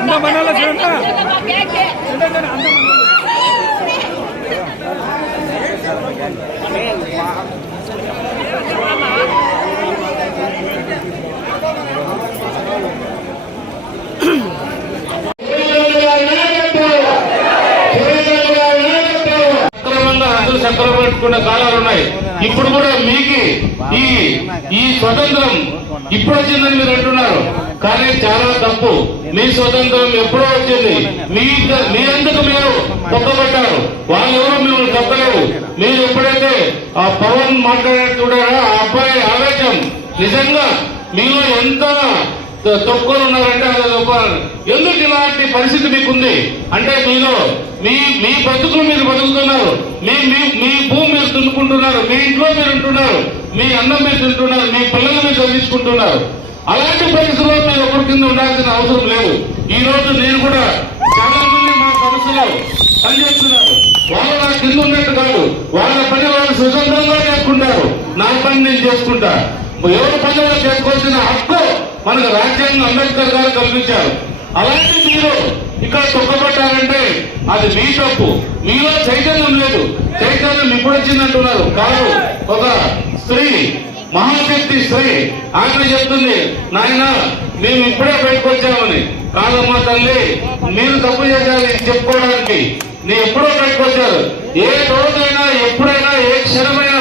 இந்த மண்ணால சொல்லுங்க அந்த సక్రమం కాలాలు ఉన్నాయి. ఇప్పుడు కూడా మీకు ఈ ఈ స్వతంత్రం ఇప్పుడు వచ్చిందని మీరు అంటున్నారు. కానీ చాలా తప్పు. మీ స్వతంత్రం ఎప్పుడో వచ్చింది. మీ మీ ఎందుకు మీరు తొక్కబట్టారు వాళ్ళు ఎవరు మిమ్మల్ని తప్పలేరు మీరు ఎప్పుడైతే ఆ పవన్ మాట్లాడారు చూడారా ఆ అబ్బాయి ఆవేశం. నిజంగా మీలో ఎంత తొక్కుని ఉన్నారంటే అది తొక్కున్నారు ఎందుకు ఇలాంటి పరిస్థితి మీకుంది? అంటే మీలో మీ మీ బతుకులు మీరు బతుకుతున్నారు. మీ మీ మీ భూమి మీరు దున్నుకుంటున్నారు. మీ ఇంట్లో మీరు ఉంటున్నారు. మీ అన్నం మీరు తింటున్నారు. మీ పిల్లలు మీరు చదివించుకుంటున్నారు. అలాంటి పరిస్థితుల్లో మీరు ఒకరి కింద ఉండాల్సిన అవసరం లేదు. ఈ రోజు నేను కూడా చాలా మంది మా సమస్యలో పనిచేస్తున్నారు. వాళ్ళు నా కింద ఉన్నట్టు కాదు. వాళ్ళ పని వాళ్ళు స్వతంత్రంగా చేసుకుంటారు నా పని నేను చేసుకుంటా. ఎవరి పని వాళ్ళు చేసుకోవాల్సిన హక్కు మనకు రాజ్యాంగం అంబేద్కర్ గారు కల్పించారు. అలాంటి మీరు ఇక్కడ తొక్కబట్టారంటే అది మీ తప్పు. మీలో చైతన్యం లేదు. చైతన్యం ఇప్పుడు వచ్చిందంటున్నారు. కాదు ఒక స్త్రీ మహాశక్తి స్త్రీ ఆమె చెప్తుంది నాయన మేము ఇప్పుడే పెట్టుకొచ్చామని కాదమ్మా తల్లి మీరు తప్పు చేశారు చెప్పుకోవడానికి. నేను ఎప్పుడో పెట్టుకొచ్చారు ఏ రోజైనా ఎప్పుడైనా ఏ క్షణమైనా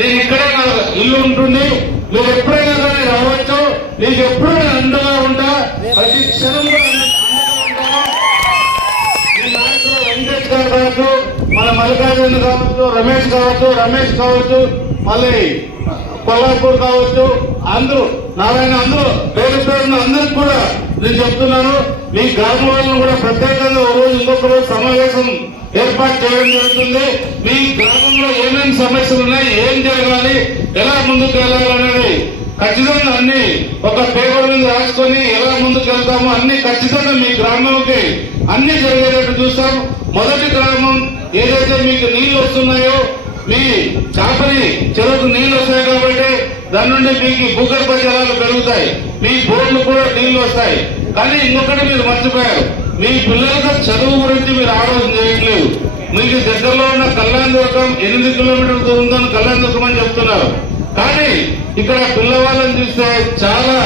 నేను ఇక్కడే నా ఇల్లు ఉంటుంది. మీరు ఎప్పుడైనా కానీ రావచ్చు. నీకు ఎప్పుడైనా అండగా ఉంటా. ప్రతి క్షణం ఉంటాను. వెంకటేష్ గారు కావచ్చు మన మల్లికార్జున కావచ్చు రమేష్ కావచ్చు రమేష్ కావచ్చు మళ్ళీ కొల్లాపూర్ కావచ్చు అందరూ నారాయణ అందరూ పేరు పేరున అందరికి కూడా నేను చెప్తున్నాను. మీ గ్రామ కూడా ప్రత్యేకంగా ఒక రోజు ఇంకొక రోజు సమావేశం ఏర్పాటు చేయడం జరుగుతుంది. మీ గ్రామంలో ఏమేమి సమస్యలు ఉన్నాయి ఏం జరగాలి ఎలా ముందుకు వెళ్ళాలనేది ఖచ్చితంగా అన్ని ఒక పేపర్ మీద రాసుకొని ఎలా ముందుకు వెళ్తామో అన్ని ఖచ్చితంగా మీ గ్రామంకి అన్ని జరిగేటట్టు చూస్తాం. మొదటి గ్రామం ఏదైతే మీకు నీళ్ళు వస్తున్నాయో మీ చేపని చెరువుకు నీళ్ళు వస్తాయి కాబట్టి దాని నుండి మీకు భూగర్భ జలాలు పెరుగుతాయి. మీ బోర్లు కూడా నీళ్ళు వస్తాయి. కానీ ఇంకొకటి మీరు మర్చిపోయారు. మీ పిల్లలకు చదువు గురించి మీరు ఆలోచన చేయట్లేదు. మీకు దగ్గరలో ఉన్న కళ్యాణ దుర్గం ఎనిమిది కిలోమీటర్ల దూరంలో కళ్యాణ దుర్గం అని చెప్తున్నారు. కానీ ఇక్కడ పిల్లవాళ్ళని చూస్తే చాలా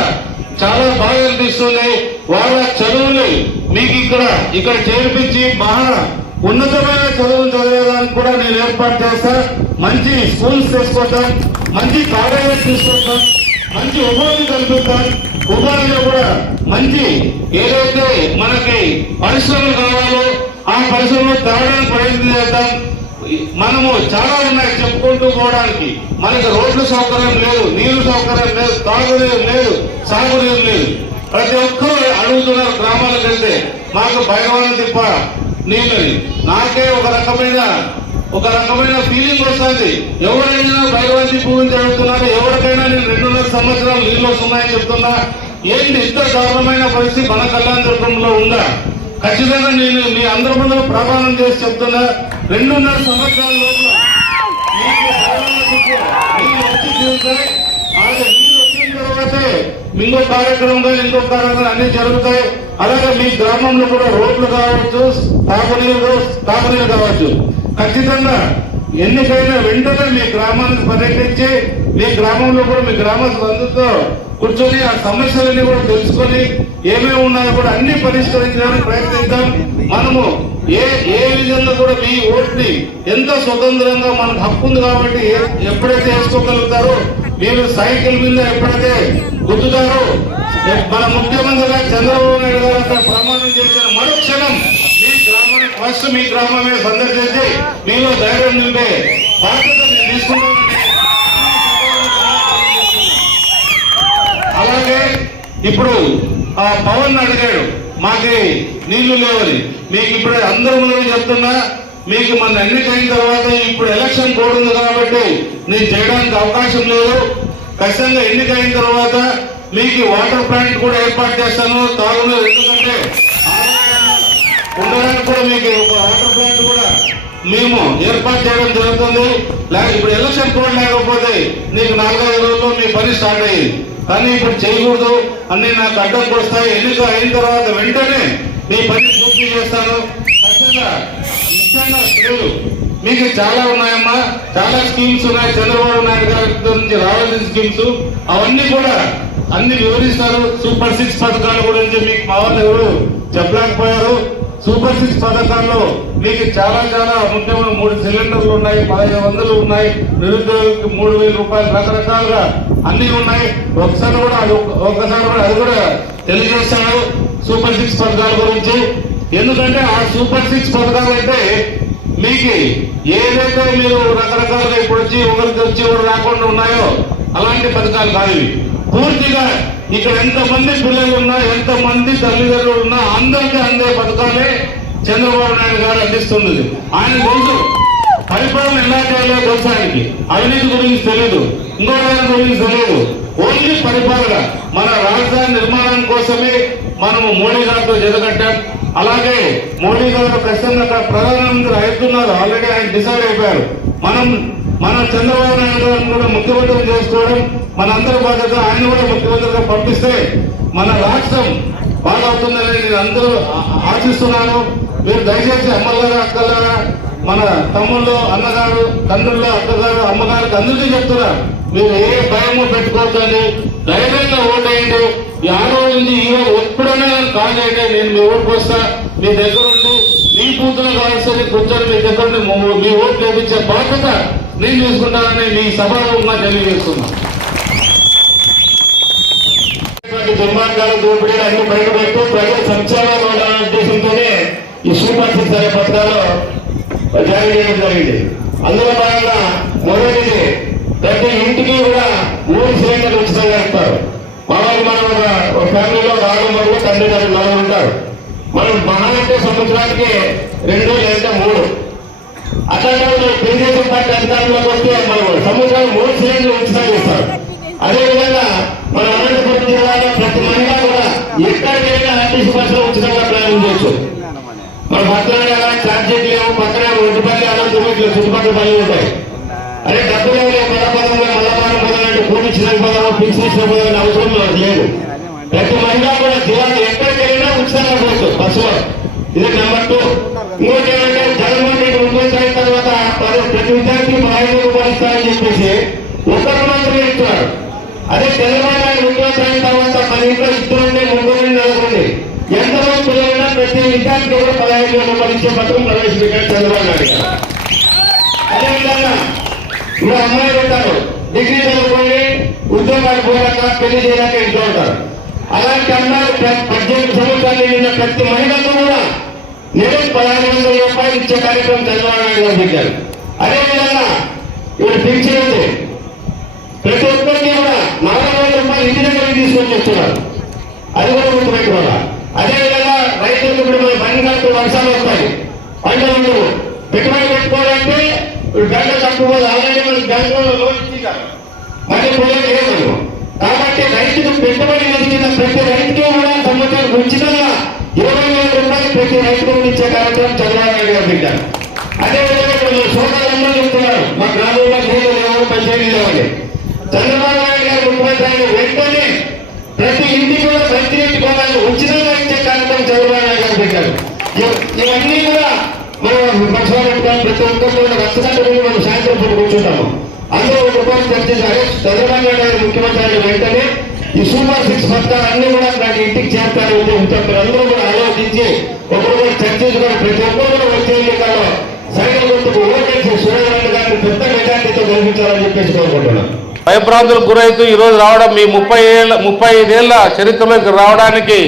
చాలా బాగా అనిపిస్తుంది. వాళ్ళ చదువుని మీకు ఇక్కడ ఇక్కడ చేర్పించి మహా ఉన్నతమైన చదువులు చదివేదానికి కూడా నేను ఏర్పాటు చేస్తా. మంచి స్కూల్స్ తీసుకొస్తాం మంచి కాలేజెస్ తీసుకొస్తాం మంచి ఉపాధి కల్పిస్తాం ఉపాధిలో కూడా మంచి ఏదైతే మనకి పరిశ్రమలు కావాలో ఆ పరిశ్రమలు తేవడానికి ప్రయత్నం చేద్దాం. మనము చాలా ఉన్నాయి చెప్పుకుంటూ పోవడానికి. మనకి రోడ్ల సౌకర్యం లేదు నీరు సౌకర్యం లేదు తాగునీరు లేదు సాగునీరు లేదు. ప్రతి ఒక్కరూ అడుగుతున్నారు గ్రామాలకు వెళ్తే మాకు భగవాన్ తిప్ప నీళ్ళని. నాకే ఒక రకమైన ఒక రకమైన ఫీలింగ్ వస్తుంది. ఎవరైనా భగవంతి తిప్పు జరుగుతున్నారు ఎవరికైనా నేను రెండున్నర సంవత్సరాలు నీళ్ళు వస్తున్నాయని చెప్తున్నా. ఏంటి ఇంత దారుణమైన పరిస్థితి మన కళ్యాణ ఉందా? ఖచ్చితంగా నేను మీ అందరి ముందు ప్రమాణం చేసి చెప్తున్నా. రెండున్నర సంవత్సరాల లోపల అలాగే నీళ్ళు వచ్చిన ఇంకో కార్యక్రమంగా ఇంకో కార్యక్రమం అన్ని జరుగుతాయి. అలాగే మీ గ్రామంలో కూడా రోడ్లు కావచ్చు తాగునీరు తాగునీరు కావచ్చు. ఖచ్చితంగా ఎన్నికైన వెంటనే మీ గ్రామానికి పర్యటించి మీ గ్రామంలో కూడా మీ గ్రామస్తులందరితో కూర్చొని ఆ సమస్యలన్నీ కూడా తెలుసుకొని ఏమేమి ఉన్నాయో కూడా అన్ని పరిష్కరించడానికి ప్రయత్నిద్దాం. మనము ఏ ఏ విధంగా కూడా మీ ఓట్ని ఎంత స్వతంత్రంగా మనకు హక్కు ఉంది కాబట్టి ఎప్పుడైతే వేసుకోగలుగుతారో మీరు సైకిల్ మీద ఎప్పుడైతే గుద్దుతారో మన ముఖ్యమంత్రిగా చంద్రబాబు నాయుడు గారు ప్రమాణం చేసిన మరుక్షణం ఫస్ట్ మీ గ్రామమే సందర్శించి మీలో ధైర్యం నింపే బాధ్యత నేను అలాగే ఇప్పుడు ఆ పవన్ అడిగాడు మాకి నీళ్ళు లేవని. మీకు ఇప్పుడు అందరి ముందు చెప్తున్నా మీకు మన ఎన్నికైన తర్వాత ఇప్పుడు ఎలక్షన్ కోడ్ ఉంది కాబట్టి నేను చేయడానికి అవకాశం లేదు. ఖచ్చితంగా ఎన్నికైన తర్వాత మీకు వాటర్ ప్లాంట్ కూడా ఏర్పాటు చేస్తాను తాగునీరు ఎందుకంటే ఉండడానికి కూడా మీకు ఒక వాటర్ ప్లాంట్ కూడా మేము ఏర్పాటు చేయడం జరుగుతుంది. లేక ఇప్పుడు ఎలక్షన్ కూడా లేకపోతే నీకు నాలుగైదు రోజుల్లో మీ పని స్టార్ట్ అయ్యింది. కానీ ఇప్పుడు చేయకూడదు. అన్ని నాకు అడ్డంకి వస్తాయి. ఎన్నిక అయిన తర్వాత వెంటనే మీ పని పూర్తి చేస్తాను. ఖచ్చితంగా ముఖ్యంగా స్త్రీలు మీకు చాలా ఉన్నాయమ్మా. చాలా స్కీమ్స్ ఉన్నాయి. చంద్రబాబు నాయుడు గారి నుంచి రావాల్సిన స్కీమ్స్. అవన్నీ కూడా అన్ని వివరిస్తారు. సూపర్ సిక్స్ పథకాల గురించి మీకు మా వాళ్ళు ఎవరు చెప్పలేకపోయారు. సూపర్ సిక్స్ పథకాల్లో మీకు చాలా చాలా ముఖ్యమైన మూడు సిలిండర్లు ఉన్నాయి పదహైదు వందలు ఉన్నాయి నిరుద్యోగులకు మూడు వేల రూపాయలు రకరకాలుగా అన్ని ఉన్నాయి. ఒకసారి కూడా అది ఒక్కసారి కూడా అది కూడా తెలియజేస్తాడు సూపర్ సిక్స్ పథకాల గురించి. ఎందుకంటే ఆ సూపర్ సిక్స్ పథకాలు అంటే మీకు ఏదైతే మీరు రకరకాలుగా ఇప్పుడు వచ్చి ఒకరికి వచ్చి ఒకరు రాకుండా ఉన్నాయో అలాంటి పథకాలు కాదు పూర్తిగా ఇక్కడ ఎంతమంది పిల్లలు ఉన్నా ఎంతమంది తల్లిదండ్రులు ఉన్నా అందరికీ అందే పథకాలే చంద్రబాబు నాయుడు గారు అందిస్తున్నది. ఆయన తెలుసు. పరిపాలన ఎలా చేయాలో తెలుసు ఆయనకి. అవినీతి గురించి తెలియదు ఇంకో దాని గురించి తెలియదు ఓన్లీ పరిపాలన. మన రాజధాని నిర్మాణం కోసమే మనము మోడీ గారితో జతకట్టాం అలాగే మోడీ గారు ఖచ్చితంగా ప్రధానమంత్రి అవుతున్నారు. ఆల్రెడీ ఆయన డిసైడ్ అయిపోయారు. మనం మన చంద్రబాబు నాయుడు గారిని కూడా ముఖ్యమంత్రి చేసుకోవడం మనందరి బాధ్యత. ఆయన కూడా ముఖ్యమంత్రిగా పంపిస్తే మన రాష్ట్రం బాగవుతుందని నేను అందరూ ఆశిస్తున్నాను. మీరు దయచేసి అమ్మగారు అక్కలారా మన తమ్ముళ్ళు అన్నగారు తండ్రుల్లో అక్కగారు అమ్మగారికి అందరికీ చెప్తున్నా మీరు ఏ భయము పెట్టుకోవద్దండి. ధైర్యంగా ఓటేయండి. ఈ ఆ రోజు నుంచి ఈ రోజు ఎప్పుడైనా కాల్ చేయండి. నేను మీ ఓటుకు వస్తా. మీ దగ్గర ఉండి మీ బూతులు కావాల్సింది కూర్చొని మీ దగ్గర మీ ఓటు వేపించే బాధ్యత నేను తీసుకుంటానని మీ సభలో తెలియజేస్తున్నా దుర్మార్గాలు దోపిడీలు అన్ని బయట బయటపెట్టి ప్రజల సంక్షేమం ఉండాలనే ఉద్దేశంతోనే ఈ సూపర్ సిక్స్ అనే పథకాలు జారీ చేయడం జరిగింది. అందులో భాగంగా మొదటిది ప్రతి ఇంటికి కూడా మూడు సిలిండర్లు ఉచితంగా ఇస్తారు. మామూలు మనం ఒక ఒక ఫ్యామిలీలో రావడం మరియు తండ్రి గారు నలుగురు ఉంటారు. మనం మహా అంటే సంవత్సరానికి రెండు లేదా మూడు. అట్లాంటి తెలుగుదేశం పార్టీ అధికారంలోకి వస్తే మనం సంవత్సరాలు మూడు సిలిండర్లు ఉచితం చేస్తారు అదేవిధంగా మన అనంతపురం జిల్లాలో ప్రతి మహిళ కూడా ఎక్కడికైనా ఆర్టీసీ బస్సులో ఉచితంగా ప్రయాణం చేయొచ్చు. మన పక్కన ఛార్జీలు లేవు. పక్కన ఒడ్డుపల్లి అనంతపురం ఇట్లా చుట్టుపక్కల పనులు ఉంటాయి. అదే డబ్బులు లేవు పదపదంలో మల్లవారం పదాలంటే కూలి పదం పిలిచిన పదం అవసరం లేదు. ప్రతి మహిళ కూడా జిల్లాలో ఎక్కడికైనా ఉచితంగా పోవచ్చు బస్సులో. ఇది నెంబర్ టూ ఇంకోటి ఏంటంటే జగన్మోహన్ రెడ్డి ముఖ్యమంత్రి అయిన తర్వాత పది- ప్రతి విద్యార్థికి పదహైదు రూపాయలు ఇస్తారని చెప్పేసి ఒక్కరు మాత్రమే ఇస్తున్నారు అదే చంద్రబాబు నాయుడు తర్వాత మన ఇంట్లో ఇద్దరుండే ముగ్గురు నలుగురుండి ఎంతమంది పిల్లలైనా ప్రతి విద్యార్థికి కూడా పదహైదు వేల రూపాయలు ఇచ్చే పథకం ప్రవేశపెట్టారు చంద్రబాబు నాయుడు అదేవిధంగా ఇప్పుడు అమ్మాయిలు ఉంటారు డిగ్రీ చదువుకోండి ఉద్యోగాలు పోయాక పెళ్ళి చేయడానికి ఇంట్లో ఉంటారు. అలాంటి అమ్మాయిలు పద్దెనిమిది సంవత్సరాలు నిన్న ప్రతి మహిళకు కూడా నెలకు పదహారు వందల రూపాయలు ఇచ్చే కార్యక్రమం చంద్రబాబు నాయుడు గారు పెట్టారు. అదేవిధంగా ఇప్పుడు పింఛన్ ప్రతి ఒక్కరికి కూడా నాలుగు వేల రూపాయలు ఇంటి దగ్గర తీసుకొని అది కూడా గుర్తుపెట్టుకోవాలా. అదేవిధంగా రైతులకు ఇప్పుడు మన బంగారు వర్షాలు వస్తాయి. పంటలు ఉండవు. పెట్టుబడి పెట్టుకోవాలంటే ఇప్పుడు బ్యాంకులో తక్కువ ఆల్రెడీ మనకి బ్యాంకులో లోన్ ఇచ్చింటారు మళ్ళీ పోయేది లేదు కాబట్టి రైతుకు పెట్టుబడి కలిగిన ప్రతి రైతుకే కూడా సంవత్సరం ఉచితంగా ఇరవై వేల రూపాయలు ప్రతి రైతుకు కూడా ఇచ్చే కార్యక్రమం చంద్రబాబు నాయుడు గారు పెట్టారు. అదేవిధంగా ఇప్పుడు సోదరులందరూ చెప్తున్నారు. మా గ్రామంలో నీళ్ళు లేవు పంచాయతీ లేవని. చంద్రబాబు నాయుడు గారు ముఖ్యమంత్రి అయిన వెంటనే ప్రతి ఇంటికి కూడా మంచినీటి కొనాలి ఉచితంగా ఇచ్చే కార్యక్రమం చంద్రబాబు నాయుడు గారు పెట్టారు ఇవన్నీ కూడా మనం పక్షాలు ప్రతి ఒక్కరు కూడా రచ్చగట్ట మనం సాయంత్రం పూట కూర్చుంటాము. అందరూ ఒక రూపాయలు చర్చించారు చంద్రబాబు నాయుడు గారు ముఖ్యమంత్రి అయిన వెంటనే ఈ సూపర్ సిక్స్ పథకాలు అన్ని కూడా నాకు ఇంటికి చేస్తారు ఉద్దేశంతో అందరూ కూడా ఆలోచించి ఒకరు కూడా చర్చించుకొని ప్రతి ఒక్కరు కూడా వచ్చే ఎన్నికల్లో సైకిల్ గుర్తుకు ఓటేసి సూర్యనారాయణ గారిని పెద్ద మెజార్టీతో గెలిపించాలని చెప్పేసి కోరుకుంటున్నాను భయభ్రాంతులకు గురవుతూ ఈరోజు రావడం మీ ముప్పై ఏళ్ళ ముప్పై ఐదేళ్ళ చరిత్రలోకి రావడానికి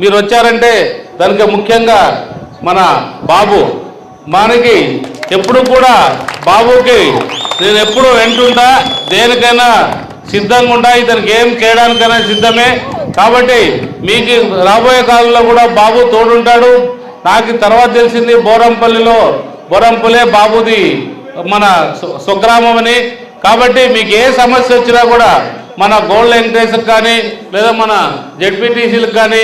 మీరు వచ్చారంటే దానికి ముఖ్యంగా మన బాబు మనకి ఎప్పుడు కూడా బాబుకి నేను ఎప్పుడు వెంటుంటా దేనికైనా సిద్ధంగా ఉంటా ఇతనికి ఏం చేయడానికైనా సిద్ధమే. కాబట్టి మీకు రాబోయే కాలంలో కూడా బాబు తోడుంటాడు. నాకు తర్వాత తెలిసింది బోరంపల్లిలో బోరంపల్లే బాబుది మన స్వ- స్వగ్రామం అని కాబట్టి మీకు ఏ సమస్య వచ్చినా కూడా మన గోల్డ్ వెంకటేశ్వర్ కానీ లేదా మన జెడ్పీటీసీలకు కానీ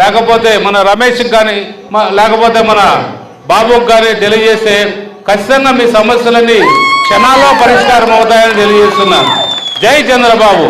లేకపోతే మన రమేష్కి కానీ లేకపోతే మన బాబుకి కానీ తెలియజేస్తే ఖచ్చితంగా మీ సమస్యలన్నీ క్షణాల్లో పరిష్కారం అవుతాయని తెలియజేస్తున్నాను. జై చంద్రబాబు.